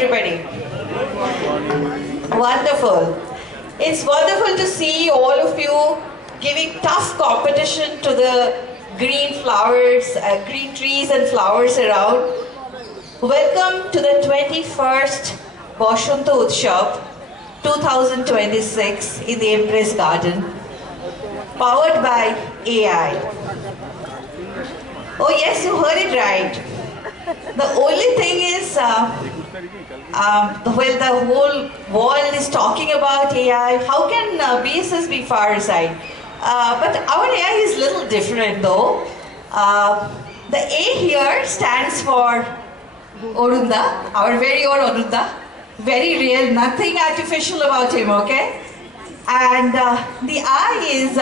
everybody? Wonderful. It's wonderful to see all of you giving tough competition to the green flowers, green trees and flowers around. Welcome to the 21st Bashanta Utsav 2026 in the Empress Garden, powered by AI. Oh yes, you heard it right. The only thing is, well, the whole world is talking about AI. How can BSS be far aside? But our AI is a little different though. The A here stands for Orunda, our very own Orunda. Very real, nothing artificial about him, okay? And the I is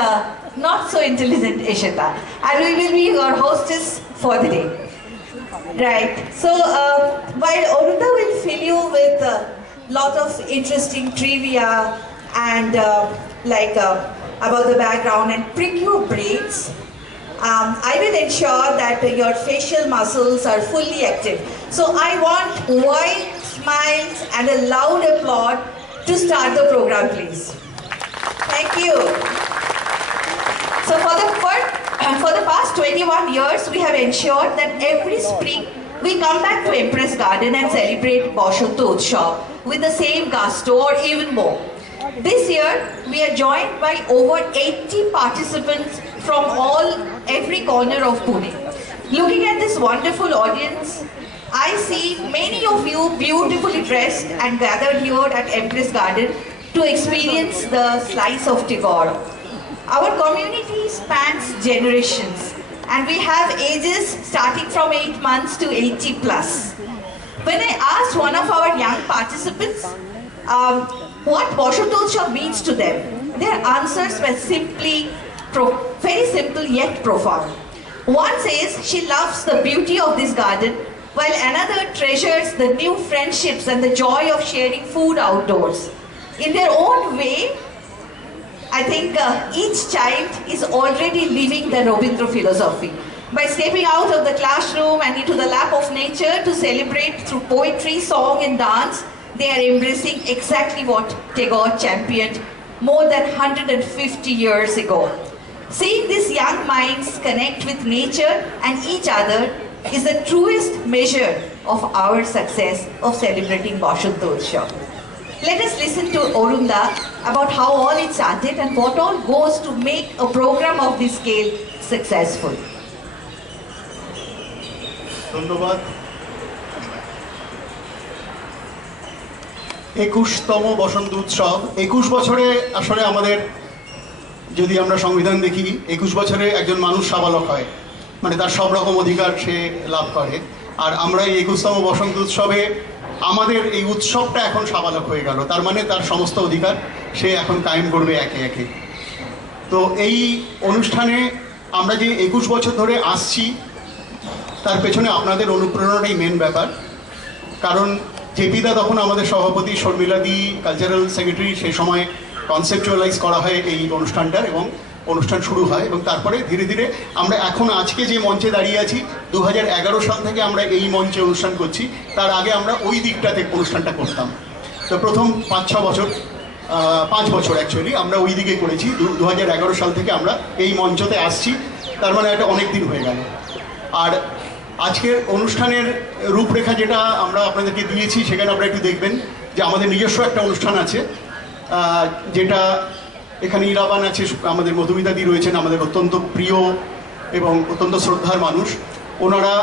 not so intelligent Ishita. And we will be your hostess for the day. Right, so while Orunda will fill you with a lot of interesting trivia and about the background and prick your brains, I will ensure that your facial muscles are fully active. So I want wide smiles and a loud applaud to start the program, please. Thank you. So for the past 21 years, we have ensured that every spring we come back to Empress Garden and celebrate Bashanta Utsav with the same gusto or even more. This year, we are joined by over 80 participants from every corner of Pune. Looking at this wonderful audience, I see many of you beautifully dressed and gathered here at Empress Garden to experience the slice of Tagore. Our community spans generations and we have ages starting from 8 months to 80 plus. When I asked one of our young participants what Bashanta Utsav means to them, their answers were very simple yet profound. One says she loves the beauty of this garden, while another treasures the new friendships and the joy of sharing food outdoors. In their own way, I think each child is already living the Rabindra philosophy. By stepping out of the classroom and into the lap of nature to celebrate through poetry, song and dance, they are embracing exactly what Tagore championed more than 150 years ago. Seeing these young minds connect with nature and each other is the truest measure of our success of celebrating Bashanta Utsav. Let us listen to Orunda about how all it started and what all goes to make a program of this scale successful. ধন্যবাদ। 21তম বসন্ত উৎসব 21 বছরে আসলে আমাদের যদি আমরা সংবিধান দেখি 21 বছরে একজন মানুষ সাবালক হয়, মানে তার সব রকম অধিকার সে লাভ করে। আর আমরা এই 21তম বসন্ত উৎসবে আমাদের এই উৎসবটা এখন সাবালক হয়ে গেল, তার মানে তার সমস্ত অধিকার সে এখন কায়েম করবে একে একে। তো এই অনুষ্ঠানে আমরা যে 21 বছর ধরে আসছি তার পেছনে আপনাদের অনুপ্রেরণাটাই মেন ব্যাপার। কারণ জেপিদা তখন আমাদের সভাপতি, শর্মিলাদি কালচারাল সেক্রেটারি, সেই সময় কনসেপচুয়ালাইজ করা হয় এই অনুষ্ঠানটার এবং অনুষ্ঠান শুরু হয় এবং তারপরে ধীরে ধীরে আমরা এখন আজকে যে মঞ্চে দাঁড়িয়ে আছি 2011 সাল থেকে আমরা এই মঞ্চে অনুষ্ঠান করছি। তার আগে আমরা ওই দিকটাতে অনুষ্ঠানটা করতাম। তো প্রথম 5-6 বছর 5 বছর অ্যাকচুয়ালি আমরা ওই দিকে করেছি। 2011 সাল থেকে আমরা এই মঞ্চতে আসছি, তার মানে এটা অনেক দিন হয়ে গেল। আর আজকের অনুষ্ঠানের রূপরেখা যেটা আমরা আপনাদেরকে দিয়েছি সেখানে আপনারা একটু দেখবেন যে আমাদের নিজস্ব একটা অনুষ্ঠান আছে, যেটা এখানে ইরাবান আছে, আমাদের মধুমিতাদি রয়েছেন, আমাদের অত্যন্ত প্রিয় এবং অত্যন্ত শ্রদ্ধার মানুষ। ওনারা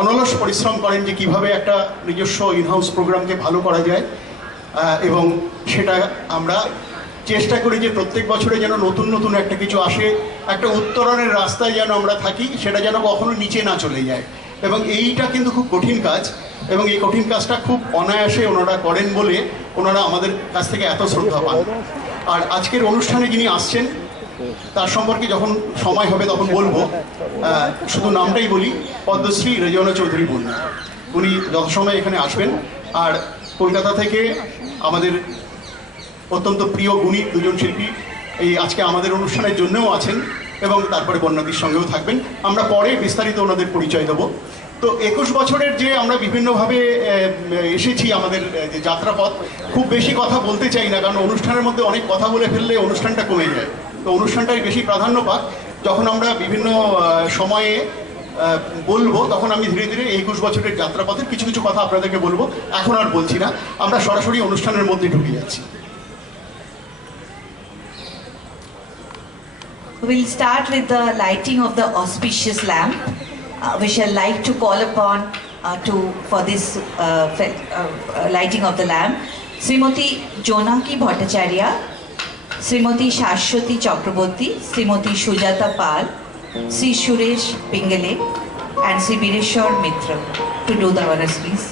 অনলস পরিশ্রম করেন যে কীভাবে একটা নিজস্ব ইনহাউস প্রোগ্রামকে ভালো করা যায় এবং সেটা আমরা চেষ্টা করি যে প্রত্যেক বছরে যেন নতুন নতুন একটা কিছু আসে, একটা উত্তরণের রাস্তায় যেন আমরা থাকি, সেটা যেন কখনো নিচে না চলে যায়। এবং এইটা কিন্তু খুব কঠিন কাজ এবং এই কঠিন কাজটা খুব অনায়াসে ওনারা করেন বলে ওনারা আমাদের কাছ থেকে এত শ্রদ্ধা পান। আর আজকের অনুষ্ঠানে যিনি আসছেন তার সম্পর্কে যখন সময় হবে তখন বলবো, শুধু নামটাই বলি, পদ্মশ্রী রেজওয়ানা চৌধুরী বন্যা। উনি যথাসময়ে এখানে আসবেন। আর কলকাতা থেকে আমাদের অত্যন্ত প্রিয় গুণী দুজন শিল্পী এই আজকে আমাদের অনুষ্ঠানের জন্যও আছেন এবং তারপরে বন্যাদির সঙ্গেও থাকবেন। আমরা পরে বিস্তারিত ওনাদের পরিচয় দেবো। তো 21 বছরের যে আমরা বিভিন্নভাবে এসেছি, আমাদের যে যাত্রাপথ, খুব বেশি কথা বলতে চাই না, কারণ অনুষ্ঠানের মধ্যে অনেক কথা বলে ফেললে অনুষ্ঠানটা কমে যায়। তো অনুষ্ঠানটাই বেশি প্রাধান্য পাক। যখন আমরা বিভিন্ন সময়ে বলবো, তখন আমি ধীরে ধীরে 21 বছরের যাত্রাপথের কিছু কিছু কথা আপনাদেরকে বলবো। এখন আর বলছি না, আমরা সরাসরি অনুষ্ঠানের মধ্যে ঢুকে যাচ্ছি। We'll start with the lighting of the auspicious lamp. We shall like to call upon for this lighting of the lamp, Srimati Jonaki Bhattacharya, Srimati Shashwati Chakraborty, Srimati Sujata Pal, Sri Suresh Pingale, and Sri Bireshwar Mitra to do the honors, please.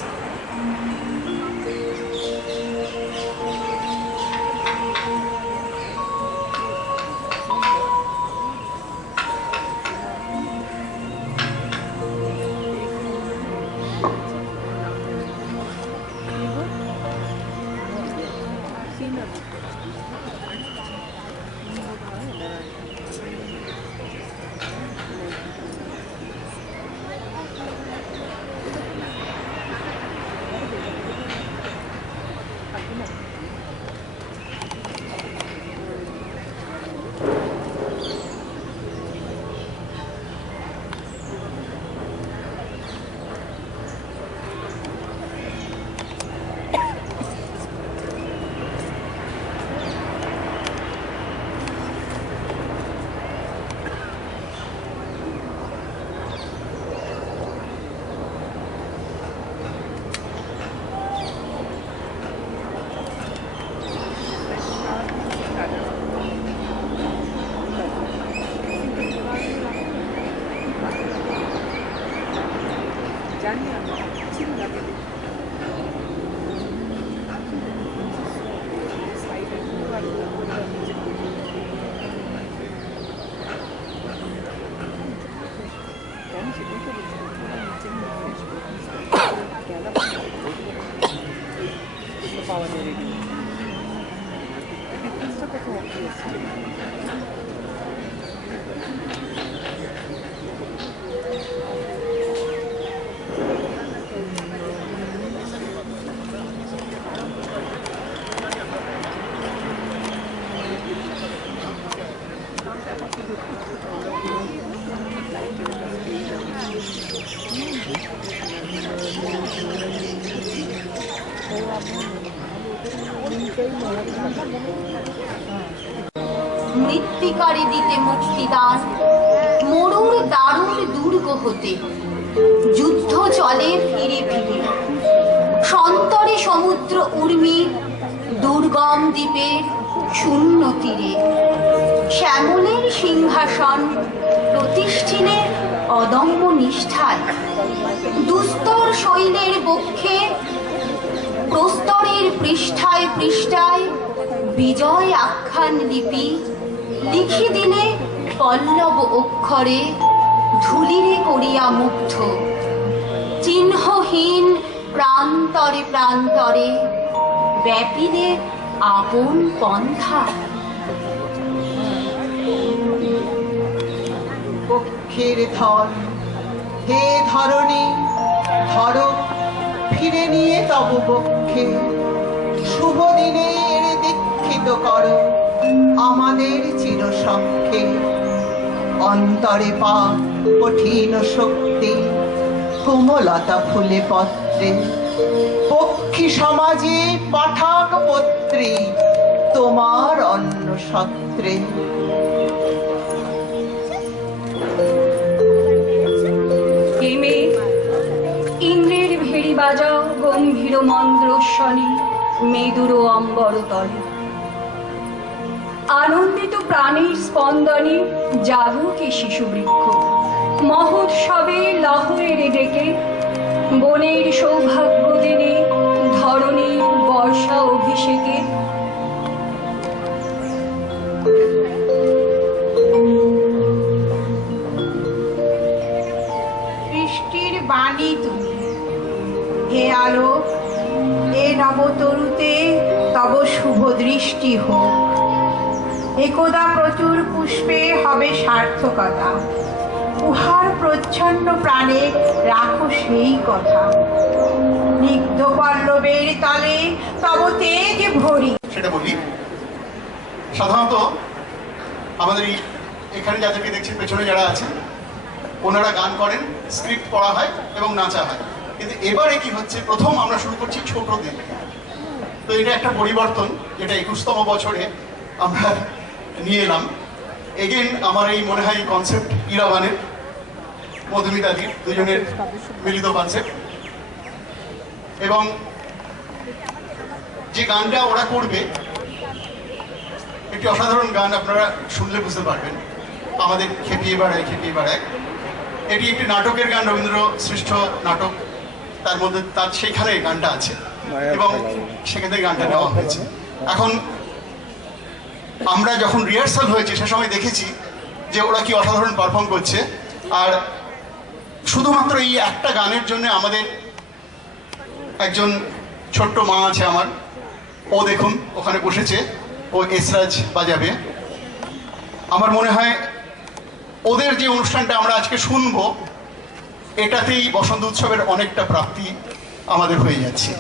মৃত্তিকারে দিতে মুক্তিদান, মরুর দারুণ দুর্গ হতে যুদ্ধ চলে ফিরে ফিরে। সন্তরে সমুদ্র উর্মি, দুর্গম দ্বীপের শূন্য তীরে। শ্যামলের সিংহাসন প্রতিষ্ঠিনে অদম্য নিষ্ঠায়, দুস্তর শৈলের বক্ষে প্রস্তরের পৃষ্ঠায় পৃষ্ঠায় বিজয় আখ্যান লিপি লিখি দিলে পল্লব অক্ষরে, ধুলিরে করিয়া মুগ্ধ। চিহ্নহীন প্রান্তরে প্রান্তরে ব্যাপিলে আপন পন্থা। পক্ষের ধন হে ধরণী, ধর ফিরে নিয়ে তব পক্ষে। শুভ দিনের দীক্ষিত করো আমাদের চিরসখ্যে। অন্তরে পা কঠিন শক্তি, কোমলতা ফুলে পত্রে। পক্ষী সমাজে পাঠাক পত্রী, তোমার অন্ন সত্রে। হেমে ইন্দ্রের ভেড়ি বাজাও গম্ভীর মন্দ্রস্বনে, মেদুর অম্বর তলে। আনন্দিত প্রাণীর স্পন্দনে জাগুক এ শিশু বৃক্ষ। মহোৎসবে লহরে ডেকে বনের সৌভাগ্য দিনে, ধরণীর বর্ষা অভিষেকে। সৃষ্টির বাণী তুমি, হে আলোক, এ নবতরুতে তব শুভ দৃষ্টি হোক। একদা প্রচুর পুষ্পে হবে সার্থকতা, উহার প্রচ্ছন্ন প্রাণে রাখো সেই কথা। নিগ্ধ পল্লবের তলে তব তেজ ভরি। সেটা বলি, সাধারণত আমাদের এখানে যাদেরকে দেখছি, পেছনে যারা আছে, ওনারা গান করেন, স্ক্রিপ্ট পড়া হয় এবং নাচা হয়। কিন্তু এবারে কি হচ্ছে, প্রথম আমরা শুরু করছি ছোটদের। তো এটা একটা পরিবর্তন, যেটা 21তম বছরে আমরা নিয়ে এলাম। এগেন আমার এই মনে হয় কনসেপ্ট ইরাবানের, মধুমিতাদির দুজনের মিলিত কনসেপ্ট। এবং যে গানটা ওরা করবে একটি অসাধারণ গান, আপনারা শুনলে বুঝতে পারবেন। আমাদের খেপিয়ে বেড়ায় খেপিয়ে বেড়ায়, এটি একটি নাটকের গান, রবীন্দ্র সৃষ্ট নাটক। তার মধ্যে তার সেখানে গানটা আছে এবং সেখান থেকে গানটা নেওয়া হয়েছে। এখন আমরা যখন রিহার্সাল হয়েছে সে সময় দেখেছি যে ওরা কি অসাধারণ পারফর্ম করছে। আর শুধুমাত্র এই একটা গানের জন্য আমাদের একজন ছোট্ট মা আছে আমার, ও দেখুন ওখানে বসেছে, ও এসরাজ বাজাবে। আমার মনে হয় ওদের যে অনুষ্ঠানটা আমরা আজকে শুনবো, এটাতেই বসন্ত উৎসবের অনেকটা প্রাপ্তি আমাদের হয়ে যাচ্ছে।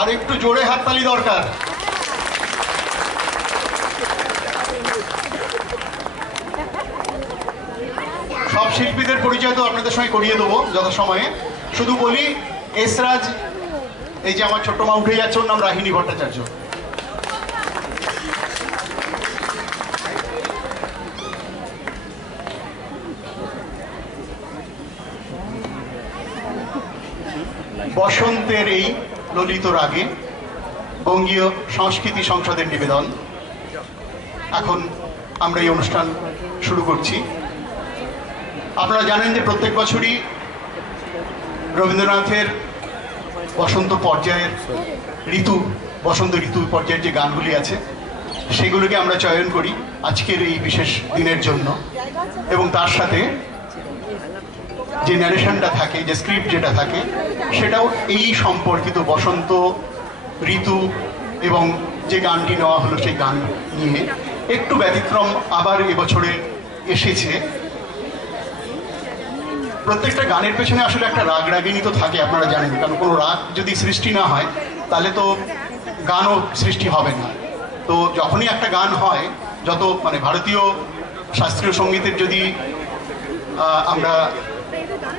আর একটু জোরে হাততালি দরকার। সব শিল্পীদের পরিচয় তো আপনাদের সঙ্গে করিয়ে দেবো যথাসময়ে। শুধু বলি, এসরাজ, এই যে আমার ছোট্ট মা উঠে যাচ্ছে, ওর নাম রাহিনী ভট্টাচার্য। বসন্তের এই ললিত রাগে বঙ্গীয় সংস্কৃতি সংসদের নিবেদন। এখন আমরা এই অনুষ্ঠান শুরু করছি। আপনারা জানেন যে প্রত্যেক বছরই রবীন্দ্রনাথের বসন্ত পর্যায়ের বসন্ত ঋতু পর্যায়ের যে গানগুলি আছে সেগুলোকে আমরা চয়ন করি আজকের এই বিশেষ দিনের জন্য, এবং তার সাথে যে ন্যারেশনটা থাকে, যে স্ক্রিপ্ট যেটা থাকে, সেটাও এই সম্পর্কিত বসন্ত ঋতু এবং যে গানটি নেওয়া হলো সেই গান নিয়ে। একটু ব্যতিক্রম আবার এবছরে এসেছে। প্রত্যেকটা গানের পেছনে আসলে একটা রাগ রাগিনী তো থাকে, আপনারা জানেন, কারণ কোনো রাগ যদি সৃষ্টি না হয় তাহলে তো গানও সৃষ্টি হবে না। তো যখনই একটা গান হয়, যত মানে ভারতীয় শাস্ত্রীয় সঙ্গীতের যদি আমরা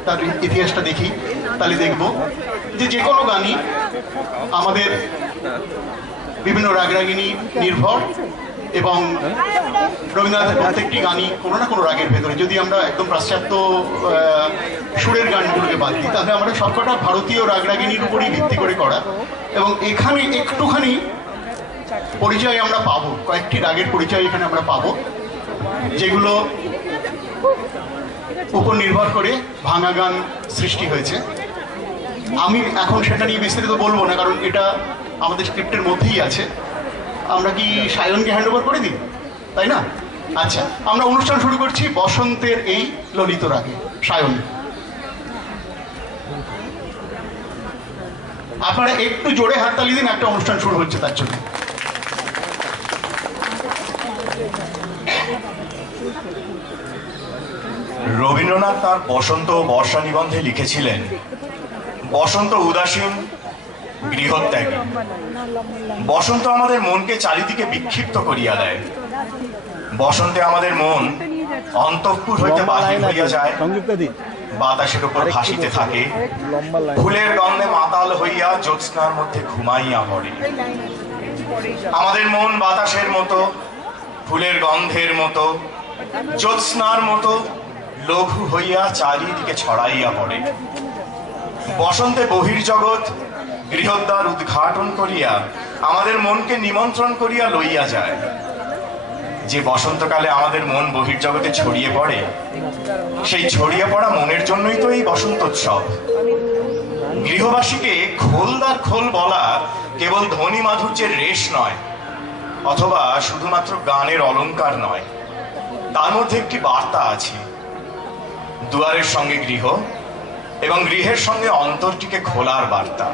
তার ইতিহাসটা দেখি তাহলে দেখব যে কোনো গানই আমাদের বিভিন্ন রাগরাগিনী নির্ভর, এবং রবীন্দ্রনাথের প্রত্যেকটি গানই কোনো না কোনো রাগের ভেতরে। যদি আমরা একদম পাশ্চাত্য সুরের গানগুলোকে বাদ দিই তাহলে আমরা সবকটা ভারতীয় রাগরাগিনীর উপরই ভিত্তি করে করা, এবং এখানে একটুখানি পরিচয় আমরা পাবো, কয়েকটি রাগের পরিচয় এখানে আমরা পাবো, যেগুলো উপর নির্ভর করে ভাঙা গান সৃষ্টি হয়েছে। আমি এখন সেটা নিয়ে বিস্তারিত বলবো না, কারণ এটা আমাদের স্ক্রিপ্টের মধ্যেই আছে। আমরা কি সায়নকে হ্যান্ড ওভার করে দিই, তাই না? আচ্ছা, আমরা অনুষ্ঠান শুরু করছি বসন্তের এই ললিত রাগে। সায়ন, আপনারা একটু জোরে হাততালি দিন, একটা অনুষ্ঠান শুরু হচ্ছে তার জন্য। রবীন্দ্রনাথ তার বসন্ত ও বর্ষা নিবন্ধে লিখেছিলেন, বসন্ত উদাসীন, গৃহত্যাগী। বসন্ত আমাদের মনকে চারিদিকে বিক্ষিপ্ত করিয়া দেয়। বসন্তে আমাদের মন অন্তঃপুর হইতে বাহির হইয়া যায়, বাতাসের উপর ভাসিতে থাকে, ফুলের গন্ধে মাতাল হইয়া জ্যোৎস্নার মধ্যে ঘুমাইয়া পড়ে। আমাদের মন বাতাসের মতো, ফুলের গন্ধের মতো, জ্যোৎস্নার মতো লঘু হইয়া চারিদিকে ছড়াইয়া পড়ে। বসন্তে বহির্জগৎ গৃহদ্বার উদ্ঘাটন করিয়া আমাদের মনকে নিমন্ত্রণ করিয়া লইয়া যায়। যে বসন্তকালে আমাদের মন বহির্জগতে ছড়িয়ে পড়ে, সেই ছড়িয়ে পড়া মনের জন্যই তো এই বসন্তোৎসব। গৃহবাসীকে খোলদার খোল বলা কেবল ধ্বনি মাধুর্যের রেশ নয়, অথবা শুধুমাত্র গানের অলংকার নয়, তার মধ্যে একটি বার্তা আছে। দুয়ারের সঙ্গে গৃহ এবং গৃহের সঙ্গে অন্তরটিকে খোলার বার্তা।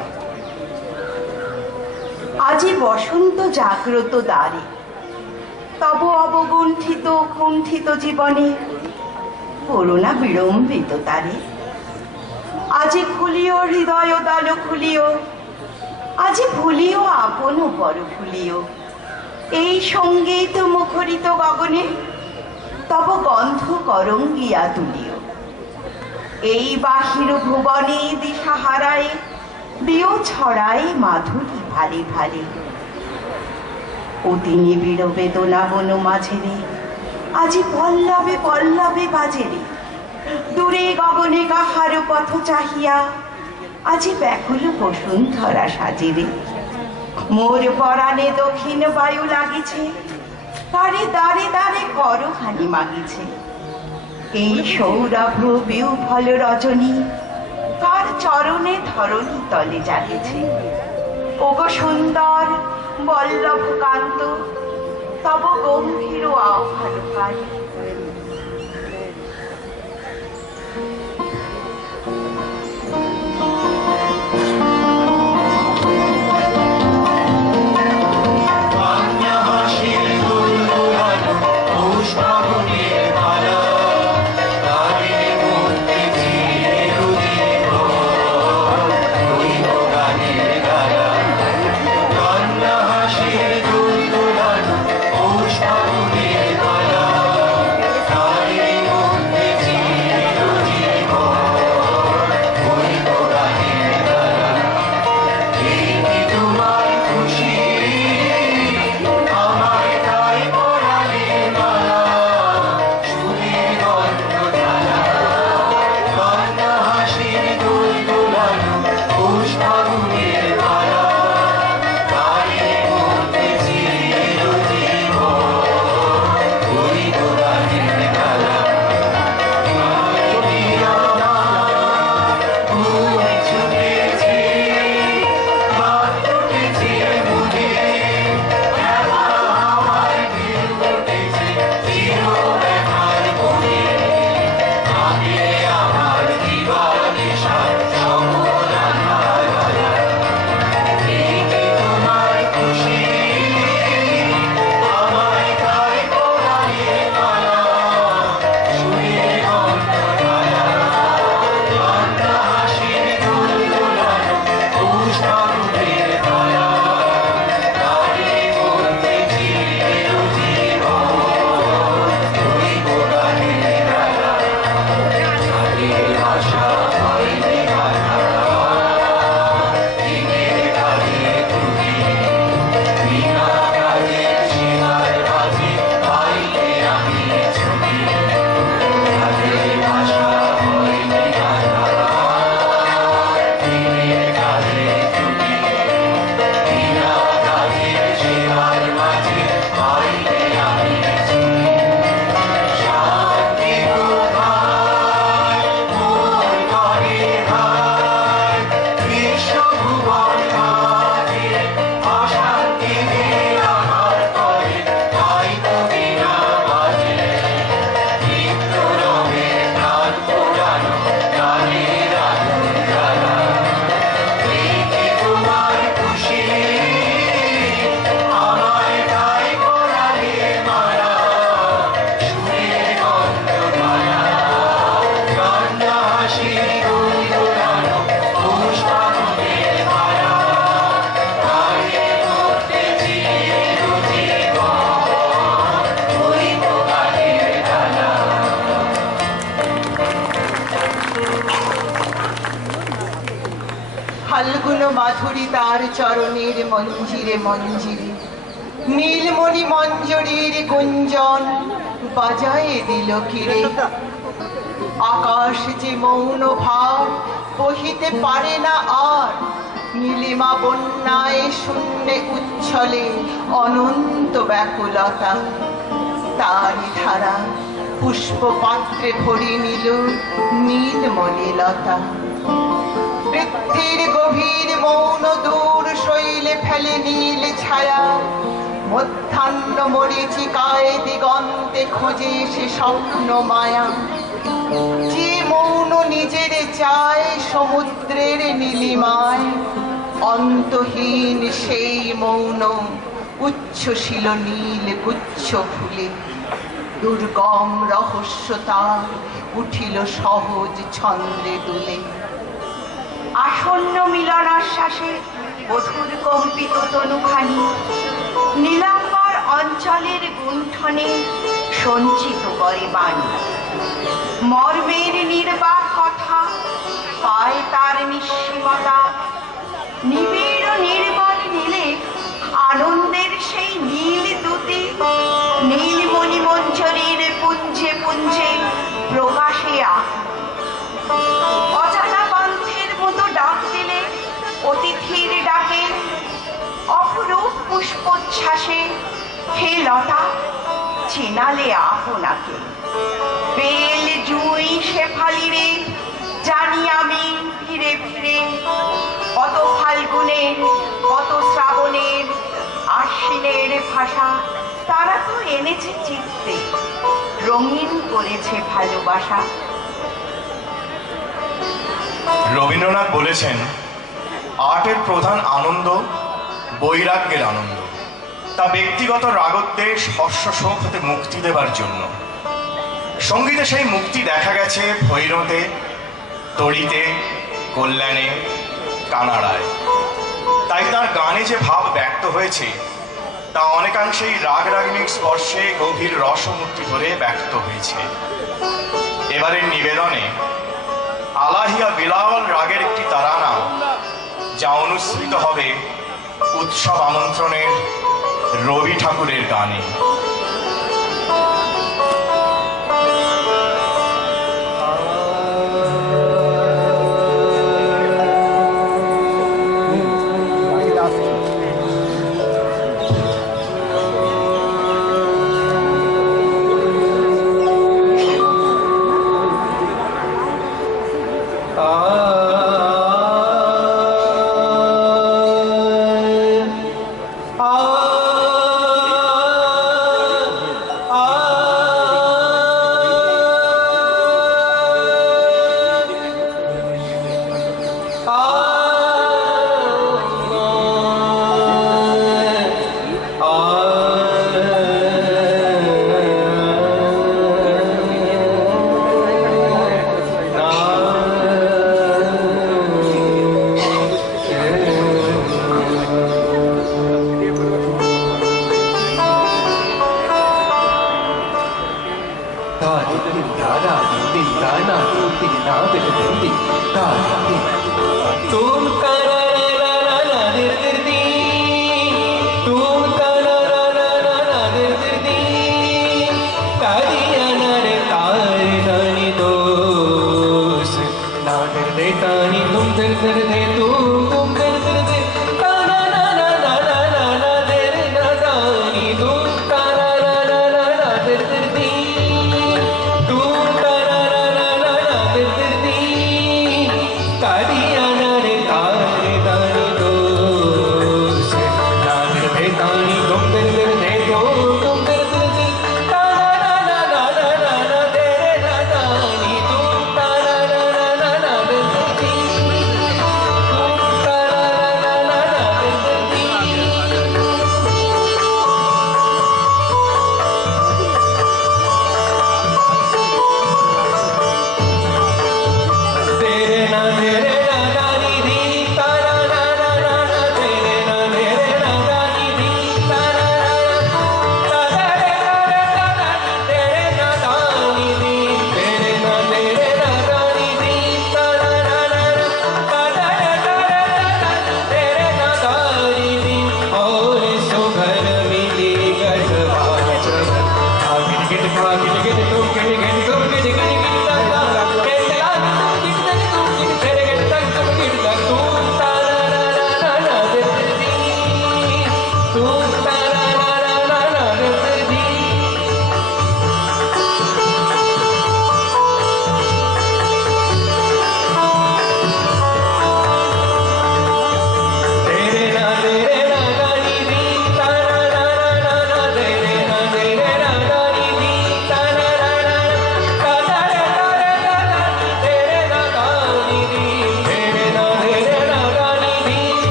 আজি বসন্ত জাগ্রত দ্বারে, তব অবগুণ্ঠিত কুণ্ঠিত জীবনে করুণা বিড়ম্বিত তারে। আজি খুলিও হৃদয় দল খুলিও, আজি ভুলিও আপন পর ভুলিও। এই সঙ্গীত মুখরিত গগনে তব গন্ধ করঙ্গিয়া তুলিও। এই বাহির ভুবনে দিশাহারায় দিও ছড়ায় মাধুরী ভারে ভারে। অতি নিবিড় বেদনা বন মাঝেরে আজি পল্লবে পল্লবে বাজেরে। দূরে গগনে কাহার পথ চাহিয়া আজি ব্যাকুল বসুন্ধরা সাজেরে। মোর পরাণে দক্ষিণ বায়ু লাগিছে, তারে দাঁড়ে দাঁড়ে করখানি মাগিছে। এই সৌরভ বিউফল রজনী কার চরণে ধরণী তলে জাগেছে। ওগো সুন্দর বল্লভ কান্ত, তব গম্ভীর আহ্বান পাই। তার চরণের মঞ্জিরে মঞ্জিরে নীলমণি মঞ্জরির গুঞ্জন বাজায় দিল কিরে। আকাশ যে মৌন ভার বহিতে পারে না আর, নীলিমা বন্যায় শূন্যে উচ্ছলে অনন্ত ব্যাকুলতা। তারি ধারা পুষ্প পাত্রে ভরি নিল নীলমণিলতা। পৃথ্বীর গভীর মৌন দূর শৈলে ফেলে নীল ছায়া, মধ্যাহ্ন মরীচিকায় দিগন্তে খোঁজে সে স্বপ্ন মায়া। যে মৌন নিজের চায় সমুদ্রের নীলিমায়, অন্তহীন সেই মৌন উচ্ছ্বসিল নীল গুচ্ছ ফুলে। দুর্গম রহস্য তার উঠিল সহজ ছন্দে দুলে। আসন্ন মিলনাশ্বাসে বধুর কম্পিত তনুখানি নীলাম্বর অঞ্চলের গুণ্ঠনে সঞ্চিত করে বাণী। মর্মের নির্বাক কথা পায় তার নিঃসীমতা। নিবিড় নির্মল নীলে আনন্দের সেই নীল দূতি নীলমণি মঞ্জরির পুঞ্জে পুঞ্জে প্রকাশে অজানা পান্থের মতো ডাক দিলে অতিথির ডাকে। অপরূপ পুষ্পোচ্ছ্বাসে হে লতা চেনালে আপনাকে। বেল জুঁই শেফালি রে জানি আমি ফিরে ফিরে, কত ফাল্গুনের কত শ্রাবণের আশ্বিনের ভাষা তারা তো এনেছে চিত্তে, রঙিন করেছে ভালোবাসা। রবীন্দ্রনাথ বলেছেন, আর্টের প্রধান আনন্দ বৈরাগ্যের আনন্দ, তা ব্যক্তিগত রাগদ্বেষ হর্ষ শোক হতে মুক্তি দেবার জন্য। সঙ্গীতে সেই মুক্তি দেখা গেছে ভৈরতে, তড়িতে, কল্যাণে, কানাড়ায়। তাই তার গানে যে ভাব ব্যক্ত হয়েছে তা অনেকাংশেই রাগ রাগিনীর স্পর্শে গভীর রসমূর্তি ধরে ব্যক্ত হয়েছে। এবারের নিবেদনে আলাহিয়া বিলাওয়াল রাগের একটি তারানা, যা অনুসৃত হবে উৎসব আমন্ত্রণের রবি ঠাকুরের গানে। Kadiana re taare dani do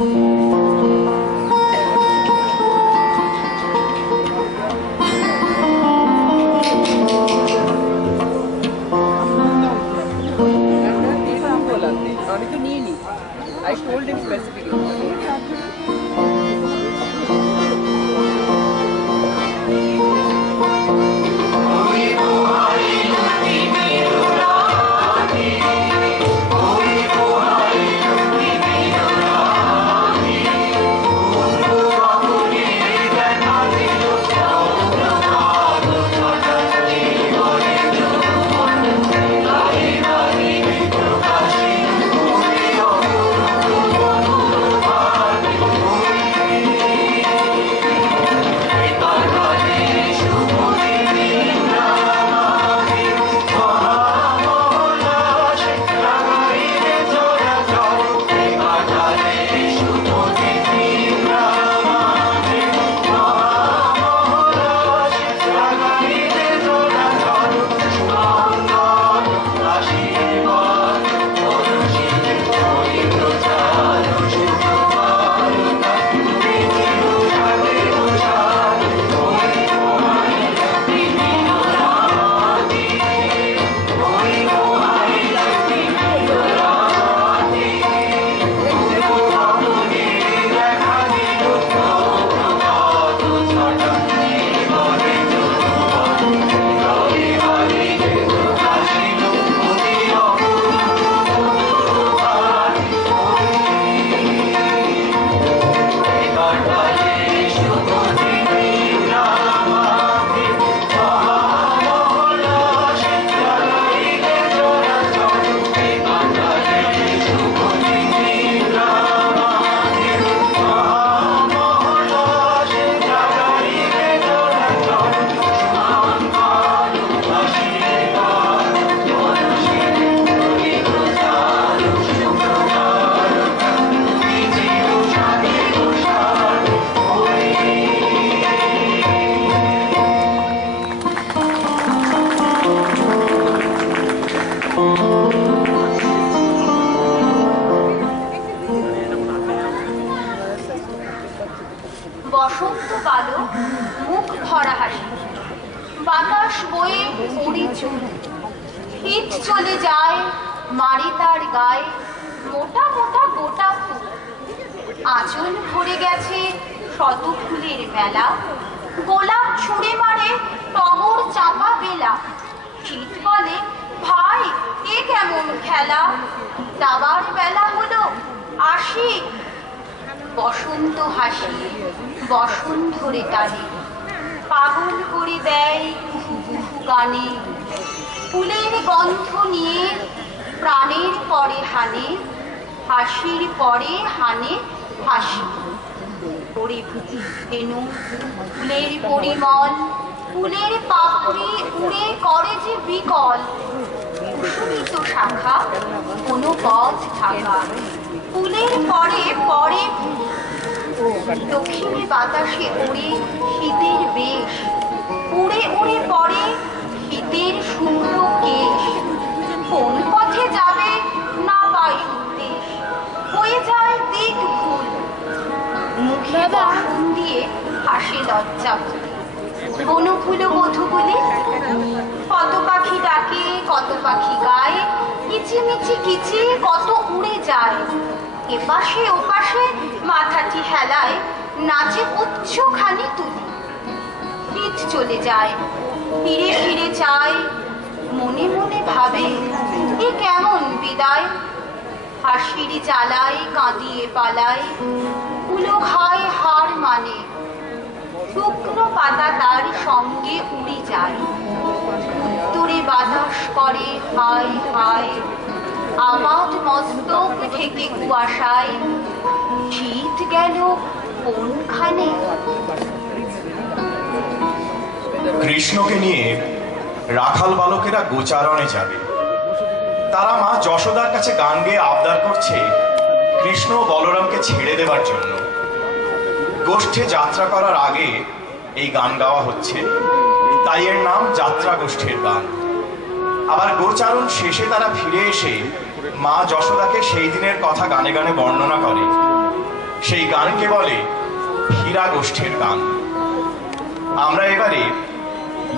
I told him specifically. বসন্ত কালো মুখ ভরা হাসি, বাতাস বয়ে উড়ি চুল, শীত চলে যায় মারি তার গায়ে মোটা মোটা গোটা ফুল, আঁচল ভরে গেছে শত ফুলের বেলা, গোলাপ ছুঁড়ে মারে টগর চাপা বেলা, শীত বলে ভাই এ কেমন খেলা, দাবার বেলা হলো আসি, বসন্ত হাসি বসন ধরে টানে, পাগল করে দেয় কুহু কুহু গানে, ফুলের গন্ধ নিয়ে প্রাণের পরে হানে, হাসির পরে হানে হাসি, পরে হেনু ফুলের পরিমল, ফুলের পাপড়ি উড়ে করে যে বিকল, কুসুমিত শাখা কোনো পথ থাকা, ফুলের পরে পরে দক্ষিণে বাতাসে ওড়ে শীতের বেশ, উড়ে উড়ে পড়ে শীতের শুভ্র কেশ, কোন পথে যাবে না পাই উদ্দেশ, হয়ে যায় দিক ভুল, মুখে বসন দিয়ে হাসে লজ্জা ভুলে, বনফুল বধূগুলি কত পাখি ডাকে কত পাখি গায়, কিচিমিচি কিচি কত উড়ে যায়, এপাশে ওপাশে মাথাটি হেলায় নাচে উচ্চখানি তুলি, শীত চলে যায় ফিরে ফিরে চায়, মনে মনে ভাবে এ কেমন বিদায়, হাসির জ্বালায় কাঁদিয়ে পালায়, কুলো খায় হার মানে, শুকনো পাতা তার সঙ্গে উড়ে যায়, উত্তরে বাতাস করে হায় হায়, আবাদ মস্তক ঢেকে কুয়াশায়, শীত গেল কোনখানে। কৃষ্ণকে নিয়ে রাখাল বালকেরা গোচারণে যাবে, তারা মা যশোদার কাছে গান গেয়ে আবদার করছে কৃষ্ণ ও বলরামকে ছেড়ে দেবার জন্য। গোষ্ঠে যাত্রা করার আগে এই গান গাওয়া হচ্ছে, তাই এর নাম যাত্রা গোষ্ঠীর গান। আবার গোচারণ শেষে তারা ফিরে এসে মা যশোদাকে সেই দিনের কথা গানে গানে বর্ণনা করে। সেই গানকে বলে হীরা গোষ্ঠীর গান। আমরা এবারে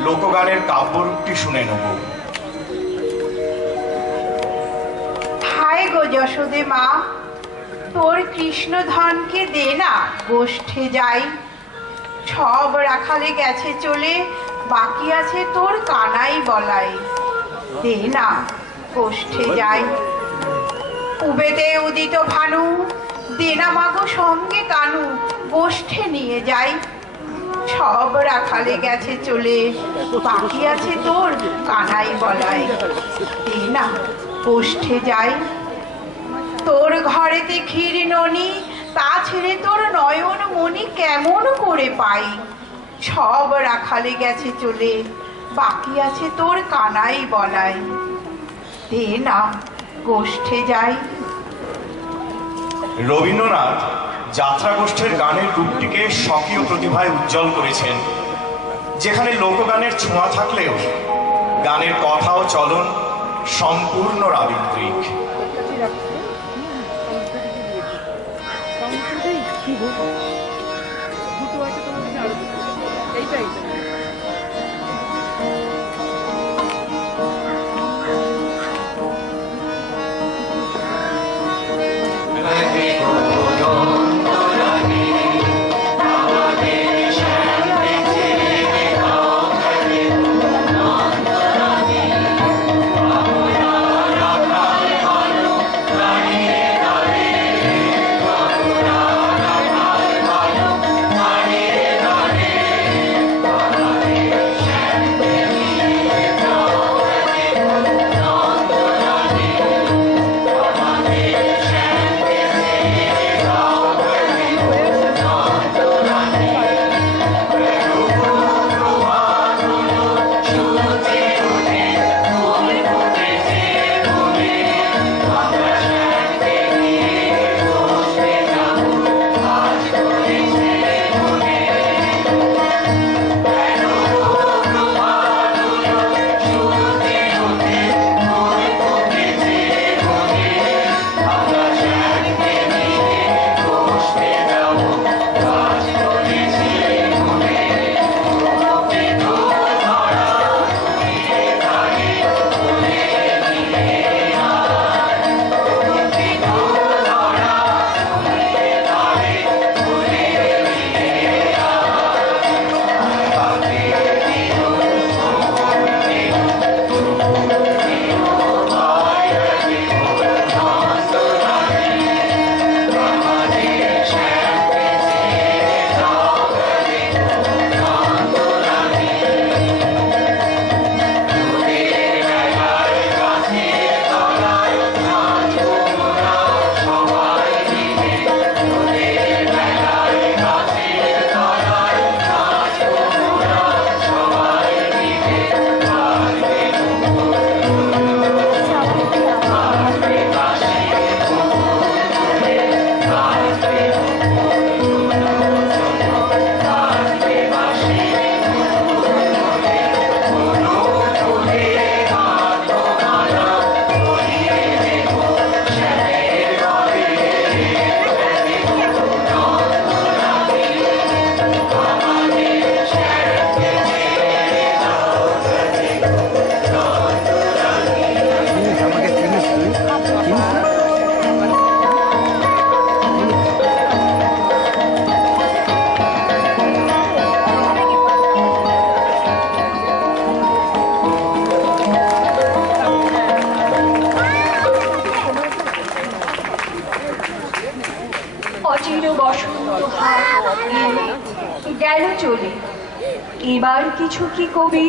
লোকগানের কাব্যরূপটি শুনে নেব। হায় গো যশোদে মা, তোর কৃষ্ণধনকে দে না গোষ্ঠে যাই। সব রাখালে গেছে চলে, বাকি আছে তোর কানাই বলাই। দে না গোষ্ঠে যাই। উবেতে উদিত ভানু, দে না মাগো সঙ্গে কানু, গোষ্ঠে নিয়ে যাই। সব রাখালে গেছে চলে, বাকি আছে তোর কানাই বলাই। দে না গোষ্ঠে যাই। তোর ঘরেতে ক্ষীর ননি, তা ছেড়ে তোর নয়ন মনি কেমন করে পাই। সব রাখালে গেছে চলে, বাকি আছে তোর কানাই বলাই। দে না গোষ্ঠে যাই। রবীন্দ্রনাথ যাত্রা গোষ্ঠীর গানের রূপটিকে স্বকীয় প্রতিভায় উজ্জ্বল করেছেন, যেখানে লোকগানের ছোঁয়া থাকলেও গানের কথা ও চলন সম্পূর্ণ রাবীন্দ্রিক। গেল চলে, এবার কিছু কি কবি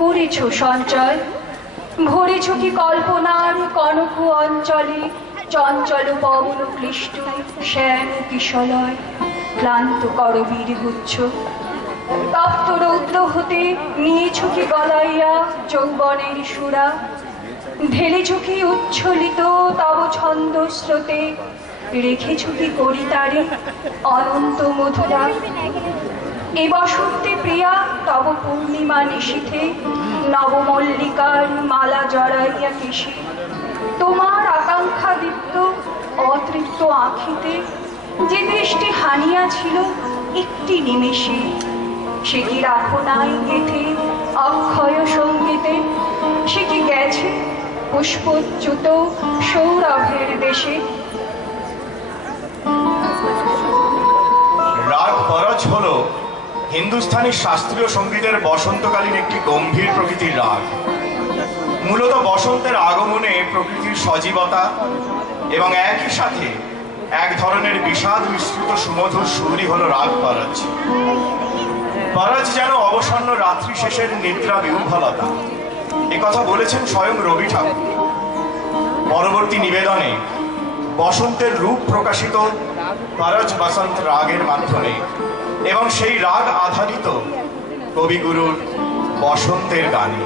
করেছ সঞ্চয়? ভরেছ কি কল্পনার কনক অঞ্চলে চঞ্চল পবন ক্লিষ্ট শ্যাম কিশলয় ক্লান্ত করবীর গুচ্ছ? তপ্ত রৌদ্র হতে নিয়েছ কি গলাইয়া যৌবনের সুরা? ঢেলেছ কি উচ্ছলিত তব ছন্দ স্রোতে? রেখেছ কি করিতারে অনন্ত মধুরা? এ বসন্তে প্রিয়া তব পূর্ণিমা নিশীথে নবমল্লিকার মালা জড়াইয়া কেশে তোমার আকাঙ্ক্ষা দীপ্ত অতৃপ্ত আঁখিতে যে দৃষ্টি হানিয়াছিল একটি নিমেষে, সে কি রাখো নাই গেথে অক্ষয় সঙ্গীতে, সে কি গেছে পুষ্পচ্যুত সৌরভের দেশে। রাগ পরজ হলো হিন্দুস্থানি শাস্ত্রীয় সঙ্গীতের বসন্তকালীন একটি গম্ভীর প্রকৃতির রাগ। মূলত বসন্তের আগমনে প্রকৃতির সজীবতা এবং একই সাথে এক ধরনের বিষাদ মিশ্রিত সুমধুর সুরই হলো রাগ পরজ। পরজ যেন অবসন্ন রাত্রি শেষের নিদ্রা বিহ্বলতা, কথা বলেছেন স্বয়ং রবি ঠাকুর। পরবর্তী নিবেদনে বসন্তের রূপ প্রকাশিত পরজ বসন্ত রাগের মাধ্যমে এবং সেই রাগ আধারিত কবিগুরুর বসন্তের গানে।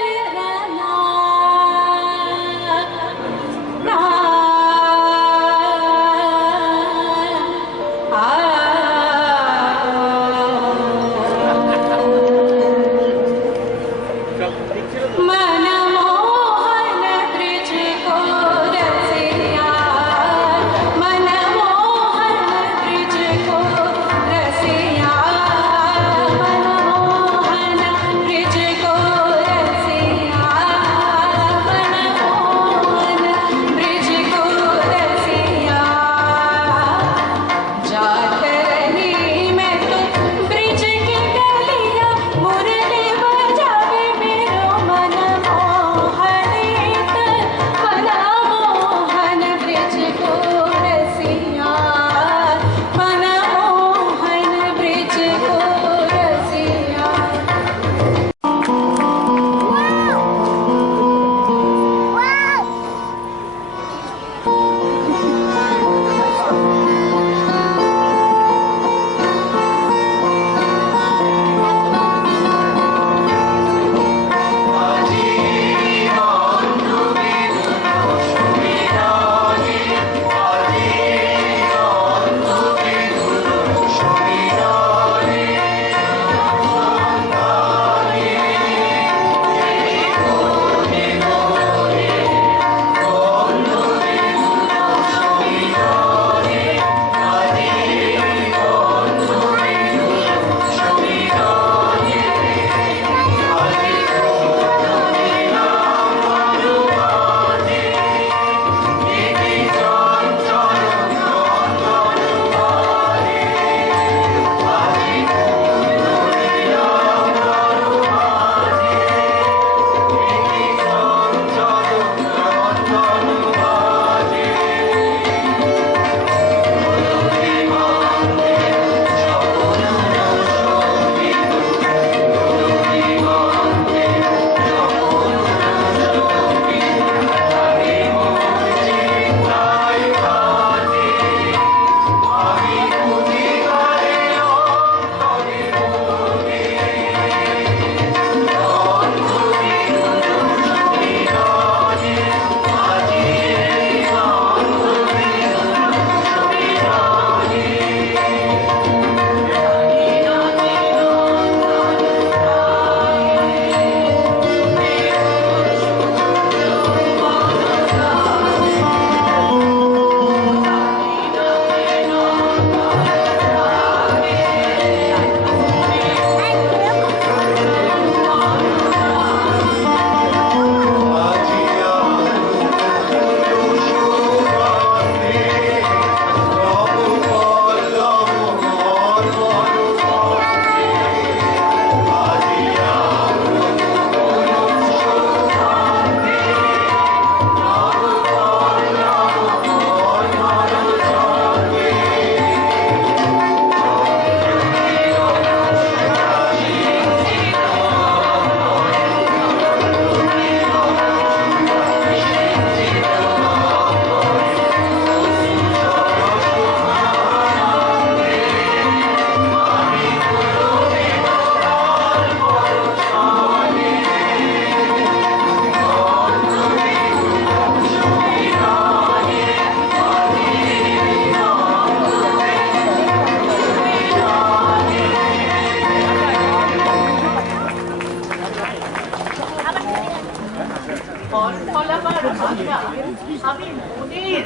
तेरा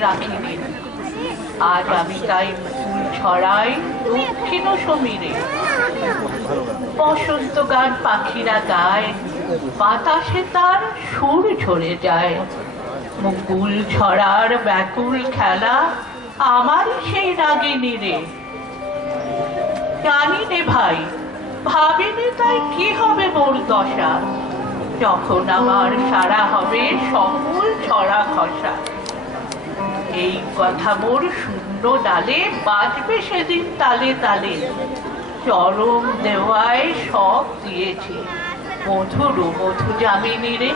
রাখিনি। আজ আমি তাই ফুল ছড়াই দক্ষিণ সমীরে। বসন্ত গান পাখিরা গায়, বাতাসে তার সুর ঝরে যায়। মুকুল ছড়ার ব্যাকুল খেলা আমার সেই রাগিনী রে। জানি নে ভাই, ভাবিনি তাই কি হবে মোর দশা, যখন আমার সারা হবে সকল ছড়া খসা। এই কথা মোর শূন্য ডালে বাজবে সেদিন তালে তালে। চরম দেওয়ায় সব দিয়েছে মধুর মধু যামিনী রে।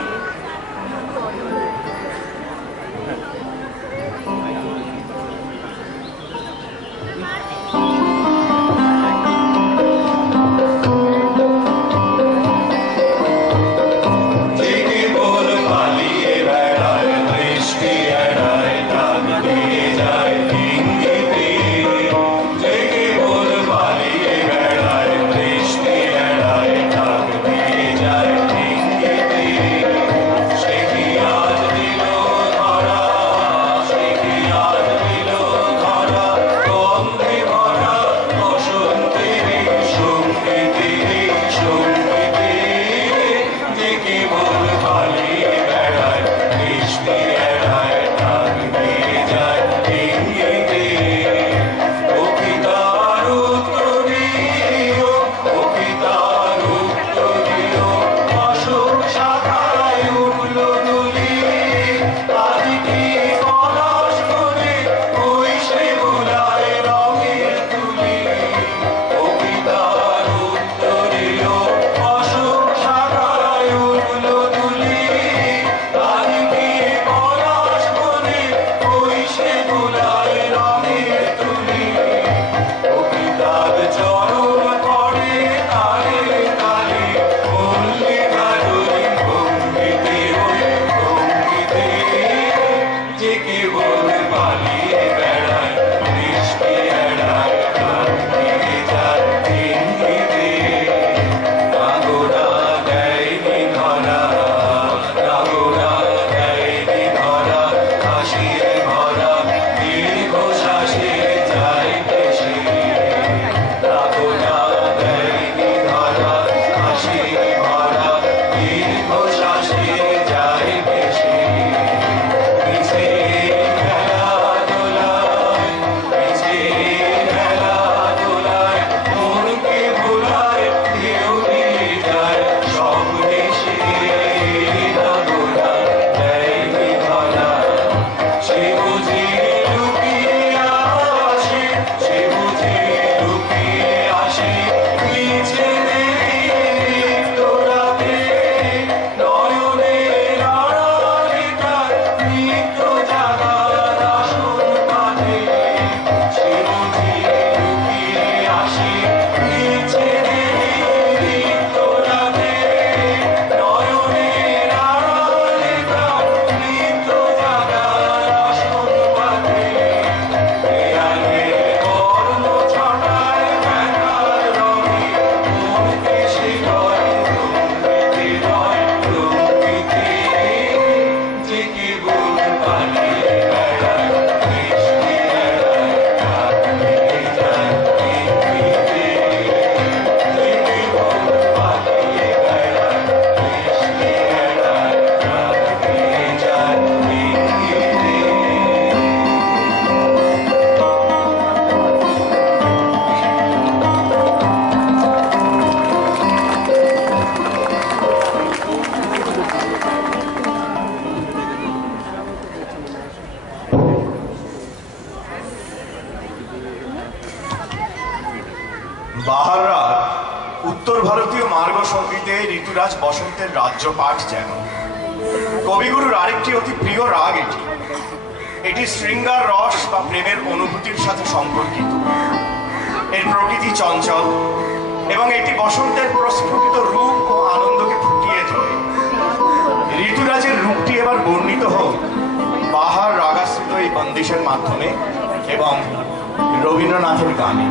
বাহার রাগ উত্তর ভারতীয় মার্গ সঙ্গীতে ঋতুরাজ বসন্তের রাজ্য পাঠ যেন। কবিগুরুর আরেকটি অতি প্রিয় রাগ এটি। এটি শৃঙ্গার রস বা প্রেমের অনুভূতির সাথে সম্পর্কিত। এর প্রকৃতি চঞ্চল এবং এটি বসন্তের প্রস্ফুটিত রূপ ও আনন্দকে ফুটিয়ে তোলে। ঋতুরাজের রূপটি এবার বর্ণিত হোক বাহার রাগাশ্রিত এই বন্দিশের মাধ্যমে এবং রবীন্দ্রনাথের গানে।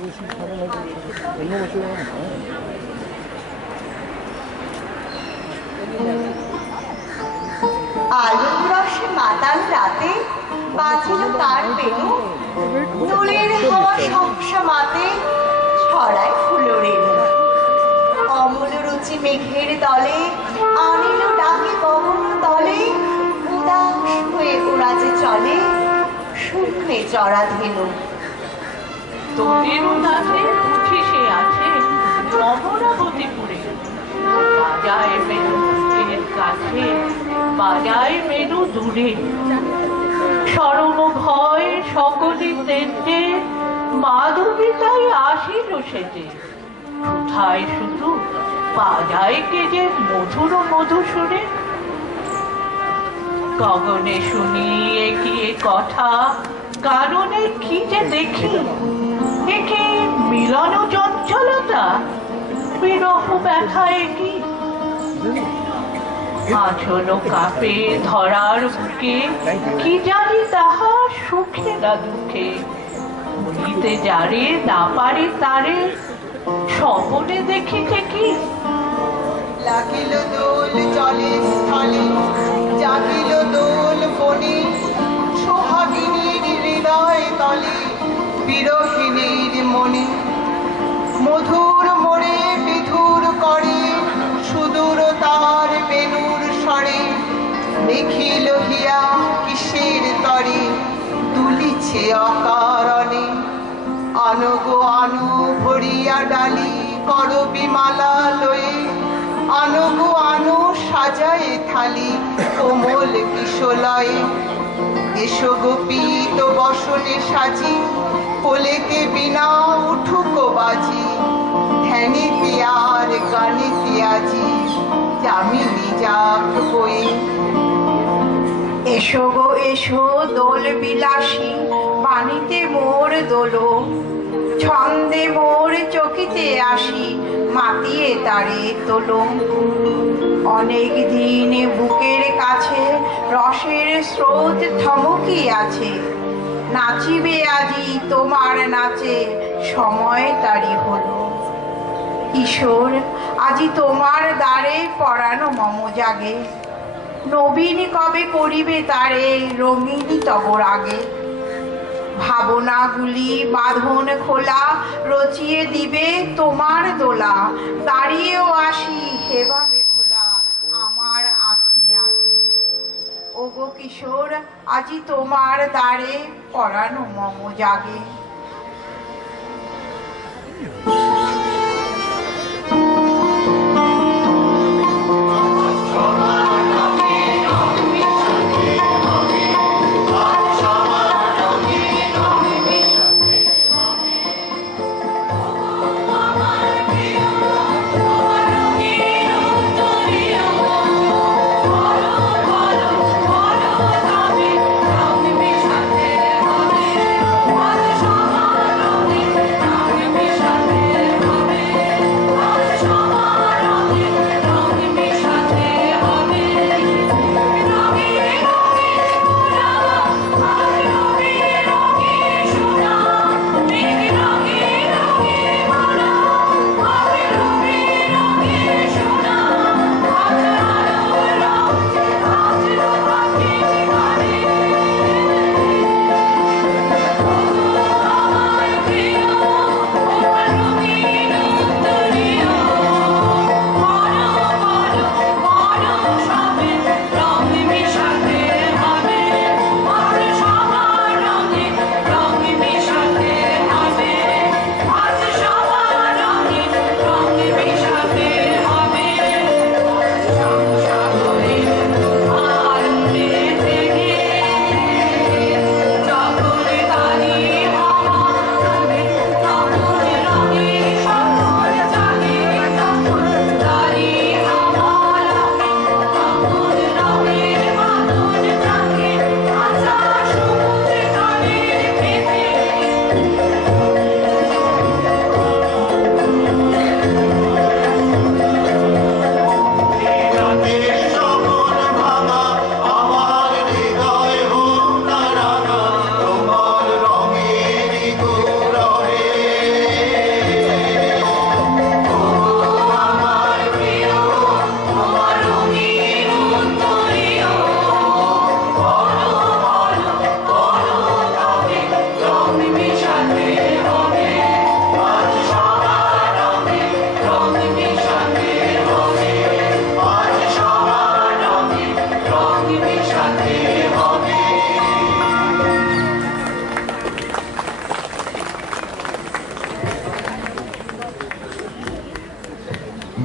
আলোর রসে মাতাল রাতে বাজিল তার বেনু, দোলের হাওয়া সহসা মাতে ছড়ায় ফুলরের। অমল রুচি মেঘের দলে আনিল ডাকে গগন তলে, উদাস হয়ে ওরা যে চলে শুকনে চড়া ধেনু। তোদের উদাসে উঠে সে আছে অমরাবতীপুরে, বাজায় মেনু এর কাছে, বাজায় মেনু দূরে। সরম ভয় সকলি তেজে, মাধবী তাই আসিল সেজে। কোথায় শুধু বাজায় কে যে মধুর মধুসুরে। গগনে শুনি কি কথা, কারণে কি যে দেখি, একে মিলন চঞ্চলতা, বিরহ ব্যথায় কি। আঁচল কাপে ধরার বুকে, কি জানি তাহা সুখে না দুঃখে। ভুলিতে যারে না পারে তারে, স্বপনে দেখিতে কি। লাগিল দোল চলে স্থলে, জাগিল দোল বনে, সোহাগিনীর হৃদয় তলে, বিরহিণীর মনে। মধুর মোড়ে বিধুর করে, সুদূর তার বেণুর স্বরে। দেখিল হিয়া কিসের তরে, দুলিছে অকারণে। আনো গো আনো ভরিয়া ডালি, করবি মালা লয়ে। আনো গো আনো সাজায়ে থালি, কোমল কিশলয়ে। এসো গোপীত বসনে সাজি, কোলেতে বিনা উঠুক বাজি। ধ্যানিতে আর গানিতে আজি, যামিনী যাক বয়ে। এসো গো এসো দোল বিলাসী, বাণীতে মোর দোলো। ছন্দে মোর চকিতে আসি, মাতিয়ে তারে তোলো। অনেক দিন বুকের কাছে রসের স্রোত থমকি আছে। নাচিবে আজি তোমার নাচে, সময় তারি হলো। কিশোর আজি তোমার দ্বারে পরানো মম জাগে, নবীন কবে করিবে তারে রঙিনী তব রাগে। ভাবনাগুলি বাঁধন খোলা, রচিয়ে দিবে তোমার দোলা। দাঁড়িয়েও আসি হেভাবে ভোলা, আমার আঁখি আগে। ওগো কিশোর আজি তোমার দ্বারে পরানো মম জাগে।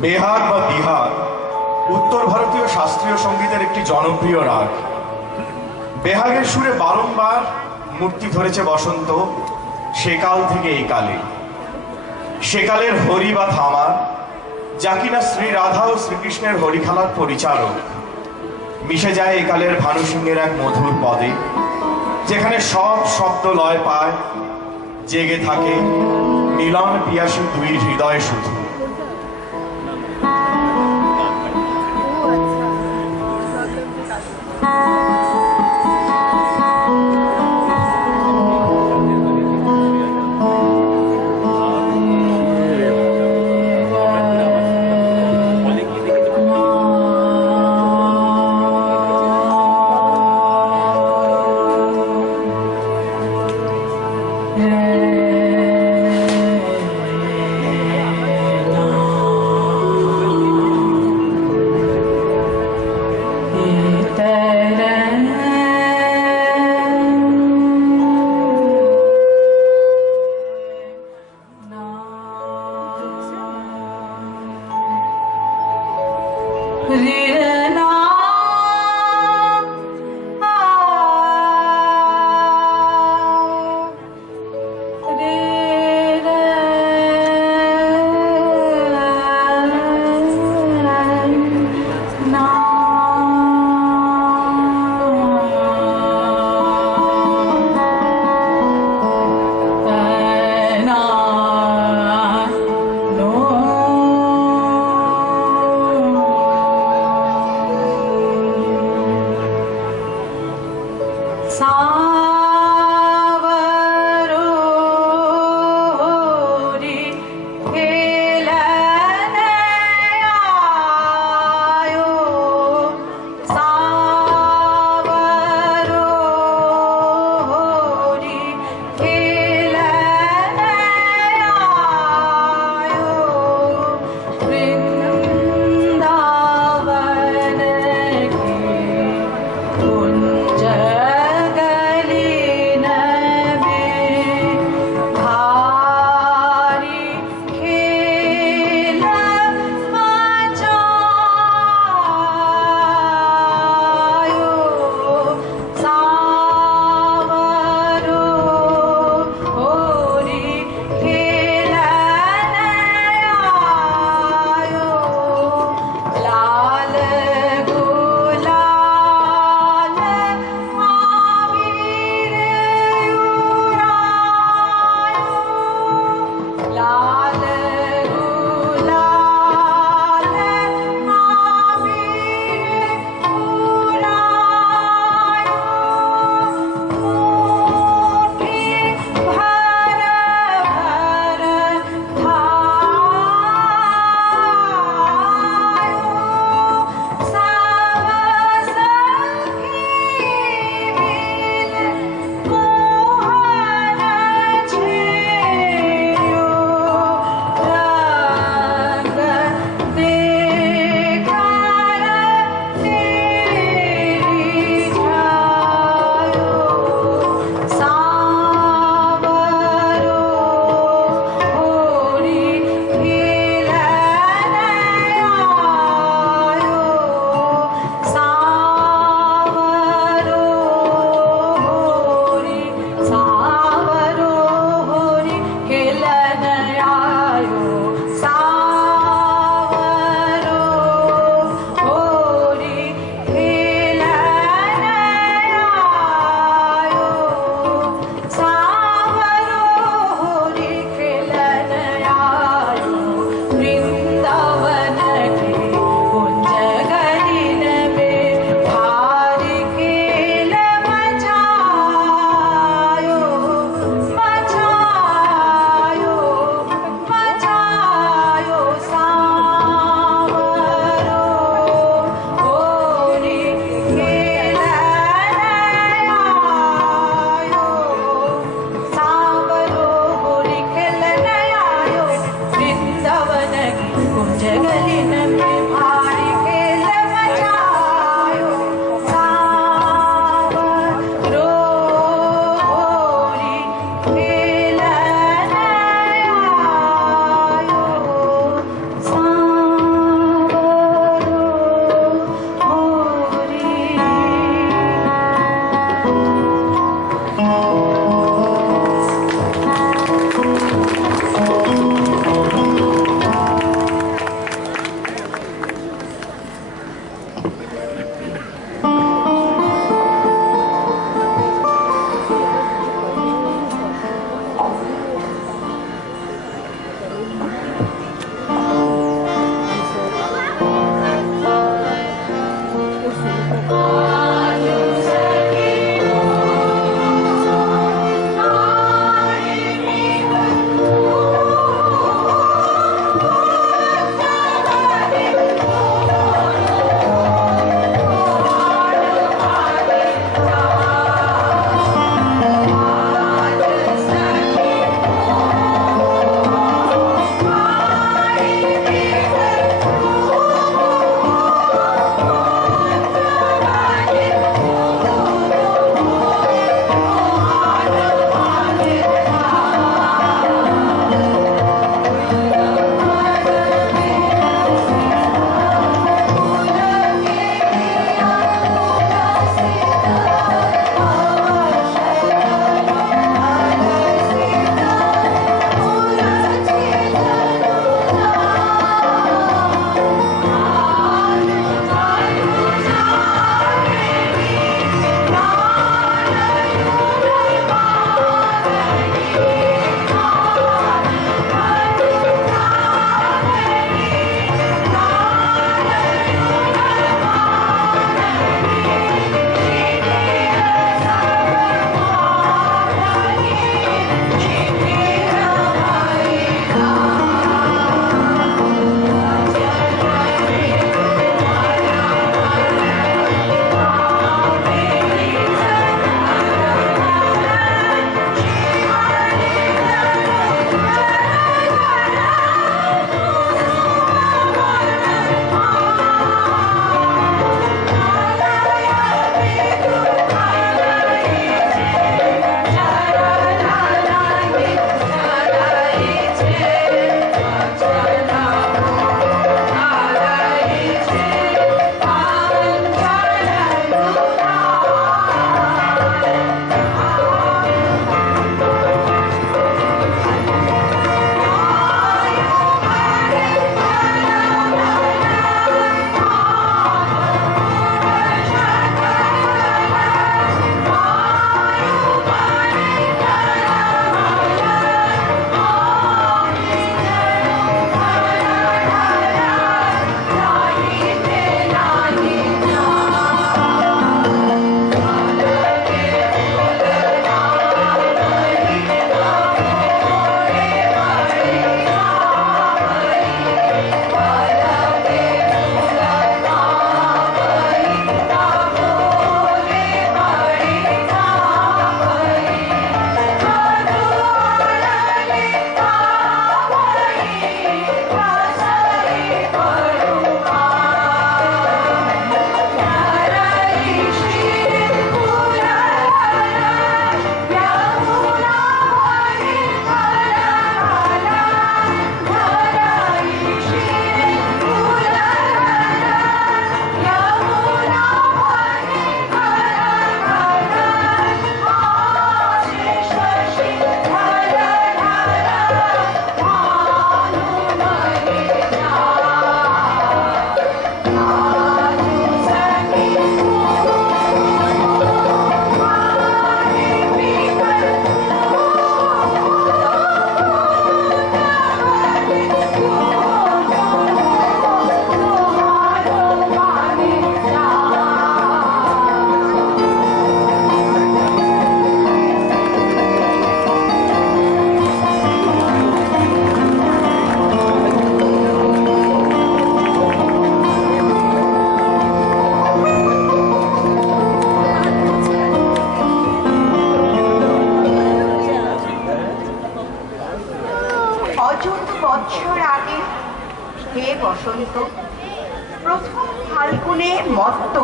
বেহাগ বা বিহাগ উত্তর ভারতীয় শাস্ত্রীয় সঙ্গীতের একটি জনপ্রিয় রাগ। বেহাগের সুরে বারংবার মূর্তি ধরেছে বসন্ত, সেকাল থেকে এই কালে। সেকালের হরি বা থামা, যা কিনা শ্রী রাধা ও শ্রীকৃষ্ণের হরিখেলার পরিচালক, মিশে যায় একালের ভানু সিংহের এক মধুর পদে, যেখানে সব শব্দ লয় পায়, জেগে থাকে মিলন পিয়াসী দুই হৃদয় শুধু।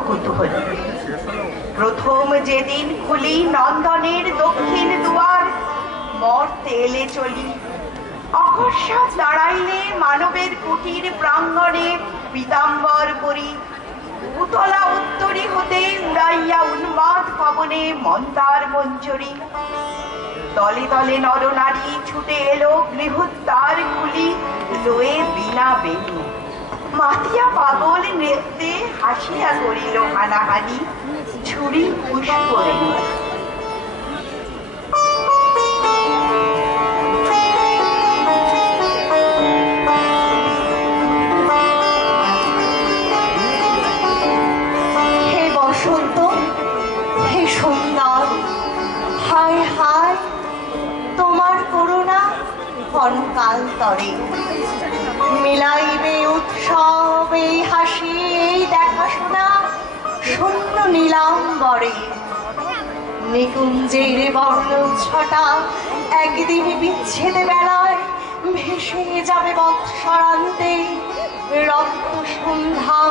কুতূহল। প্রথম যেদিন খুলি নন্দনের দক্ষিণ দুয়ার, মর্তে এলে চলি অকস্মাৎ দাঁড়াইলে মানবের কুটির প্রাঙ্গণে পীতাম্বর পরি, উতলা উত্তরী হতে উড়াইয়া উন্মাদ পবনে মন্দার মঞ্জরি। দলে দলে নরনারী ছুটে এলো গৃহদ্বার খুলি, লয়ে বিনা বেণী মাতিয়া পাগল নৃত্যে হাসিয়া করিল হানাহানি, ছুরি পুষ্পরে। হে বসন্ত, হে সুন্দর, হায় হায় তোমার করুণা ক্ষণকাল তরে। মিলাইবে উৎসব এই হাসি, এই দেখাশোনা শূন্য নীলাম্বরে। নিকুঞ্জের বর্ণ ছটা একদিন বিচ্ছেদে বেলায় ভেসে যাবে বৎসরান্তে রক্ত সন্ধ্যা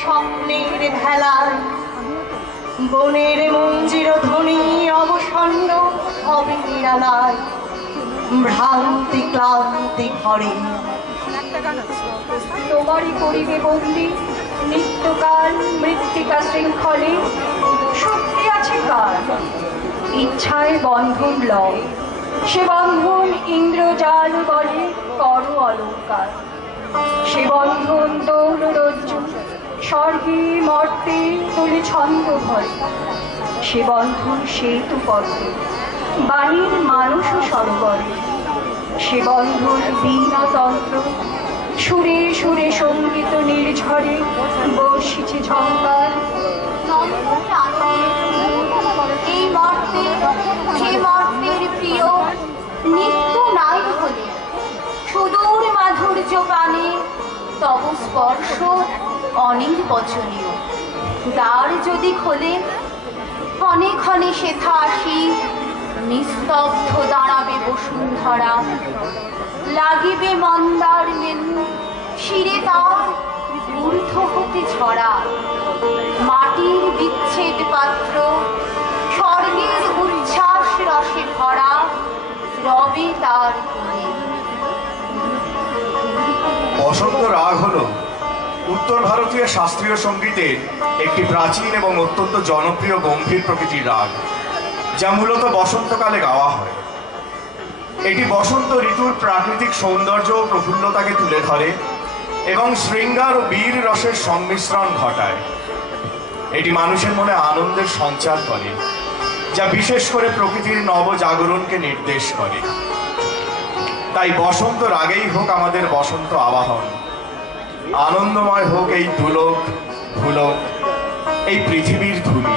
স্বপ্নের ভেলায়। বনের মঞ্জির ধ্বনি অবসন্ন হবে নিরালায়, ভ্রান্তি ক্লান্তি ভরে। তোমারই করিবে বন্দি নিত্যকাল মৃত্তিকা শৃঙ্খলে, শক্তি আছে কার ইচ্ছায় বন্ধন লয়, সে বন্ধন ইন্দ্রজাল বলে কর অলঙ্কার। সে বন্ধন দৌল রজ্জু স্বর্গে মর্তে তোলে ছন্দ ভয়, সে বন্ধন সেতু পদ্ম বাণীর মানুষ সরোবরে। সে বন্ধন বীণা তন্ত্র সুরে সুরে সঙ্গীত নির্ঝরে বর্ষিছে ঝঙ্কার। এই মর্তে যে মর্তের প্রিয় নিত্য নাই হলে, সুদূর মাধুর্য গানে তব স্পর্শ অনির্বচনীয়। দ্বার যদি খোলেন ক্ষণে ক্ষণে সেথা আসি, নিস্তব্ধ দাঁড়াবে বসুন্ধরা, লাগিবে মন্দার মেনু শিরে তার ঊর্ধ্ব হতে ঝরা। মাটির বিচ্ছেদ পাত্র স্বর্গের উচ্ছ্বাস রসে ভরা, রবে তার কোলে। বসন্ত রাগ হল উত্তর ভারতীয় শাস্ত্রীয় সঙ্গীতের একটি প্রাচীন এবং অত্যন্ত জনপ্রিয় গম্ভীর প্রকৃতির রাগ, যা মূলত বসন্তকালে গাওয়া হয়। এটি বসন্ত ঋতুর প্রাকৃতিক সৌন্দর্য ও প্রফুল্লতাকে তুলে ধরে এবং শৃঙ্গার ও বীর রসের সংমিশ্রণ ঘটায়। এটি মানুষের মনে আনন্দের সঞ্চার করে, যা বিশেষ করে প্রকৃতির নবজাগরণকে নির্দেশ করে। তাই বসন্ত রাগেই হোক আমাদের বসন্ত আবাহন, আনন্দময় হোক এই দুলোক ভুলোক, এই পৃথিবীর ধুলি।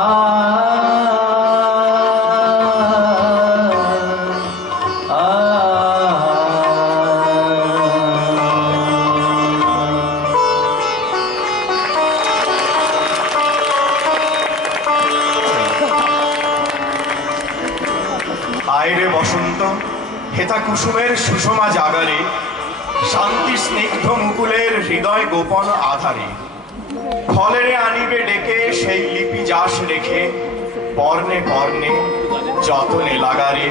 আইরে বসন্ত হেতা কুসুমের সুষমা জাগারে, শান্তি স্নিগ্ধ মুকুলের হৃদয় গোপন আধারে, ফলেরে আনিবে ডেকে সেই লিপি যাস রেখে, পর্ণে পর্ণে যতনে লাগারে।